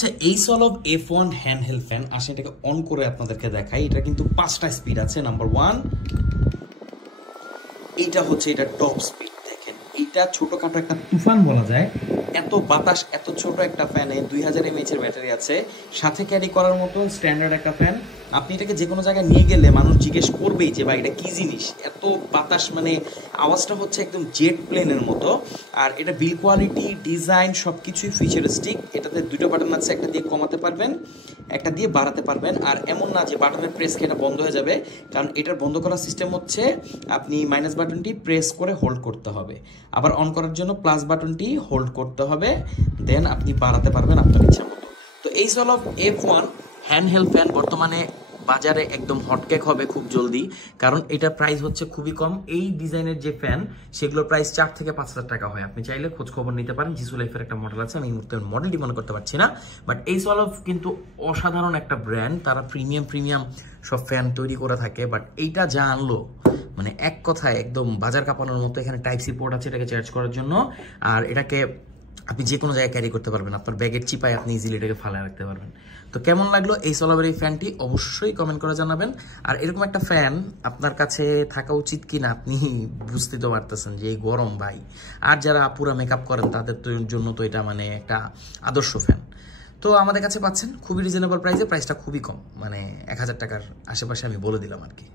আচ্ছা, এই solve F1 handheld fan আসলে এটাকে অন করে আপনাদেরকে দেখাই। এটা কিন্তু 5টা স্পিড আছে। নাম্বার 1, এইটা হচ্ছে এটা টপ স্পিড। দেখেন এইটা ছোটখাটো একটা তুফান বলা যায়। এত বাতাস, এত ছোট একটা ফ্যানে 2000 mAh এর ব্যাটারি আছে, সাথে ক্যারি করার মতো স্ট্যান্ডার্ড একটা ফ্যান। আপনি এটাকে যে কোনো জায়গায় নিয়ে গেলে মানুষ জিজ্ঞেস করবেই যে ভাই এটা কী জিনিস, এত বাতাস, মানে আওয়াজটা হচ্ছে একদম জেট প্লেনের মতো। আর এটা বিল কোয়ালিটি, ডিজাইন সব কিছুই ফিচারিস্টিক। এটাতে দুটো বাটন আছে, একটা দিয়ে কমাতে পারবেন, একটা দিয়ে বাড়াতে পারবেন। আর এমন না যে বাটনের প্রেস খেয়ে এটা বন্ধ হয়ে যাবে, কারণ এটার বন্ধ করার সিস্টেম হচ্ছে আপনি মাইনাস বাটনটি প্রেস করে হোল্ড করতে হবে, আবার অন করার জন্য প্লাস বাটনটি হোল্ড করতে হবে, দেন আপনি বাড়াতে পারবেন আপনার ইচ্ছা মতো। তো এই সলভ F1 হ্যান্ডহেল্ড ফ্যান বর্তমানে বাজারে একদম হটকেক হবে খুব জলদি, কারণ এটার প্রাইস হচ্ছে খুবই কম। এই ডিজাইনের যে ফ্যান সেগুলোর প্রাইস 4 থেকে 5 হাজার টাকা হয়। আপনি চাইলে খোঁজ খবর নিতে পারেন। জিসু লাইফের একটা মডেল আছে, আমি এই মুহূর্তে মডেলটি মনে করতে পারছি না, বাট এই সলভ কিন্তু অসাধারণ একটা ব্র্যান্ড। তারা প্রিমিয়াম সব ফ্যান তৈরি করে থাকে, বাট এইটা যা আনলো মানে এক কথায় একদম বাজার কাঁপানোর মতো। এখানে টাইপ সি পোর্ট আছে এটাকে চার্জ করার জন্য, আর এটাকে আপনি যে কোনো জায়গায় ক্যারি করতে পারবেন। আপনার ব্যাগের চিপায় আপনি ইজিলি এটাকে ফালায় রাখতে পারবেন। তো কেমন লাগলো এই সলভের এই ফ্যানটি অবশ্যই কমেন্ট করে জানাবেন। আর এরকম একটা ফ্যান আপনার কাছে থাকা উচিত কিনা আপনি বুঝতে তো পারতেছেন যে এই গরম ভাই। আর যারা পুরা মেকআপ করেন তাদের তো জন্য তো এটা মানে একটা আদর্শ ফ্যান। তো আমাদের কাছে পাচ্ছেন খুবই রিজনেবল প্রাইসে, প্রাইসটা খুবই কম, মানে 1000 টাকার আশেপাশে আমি বলে দিলাম আর কি।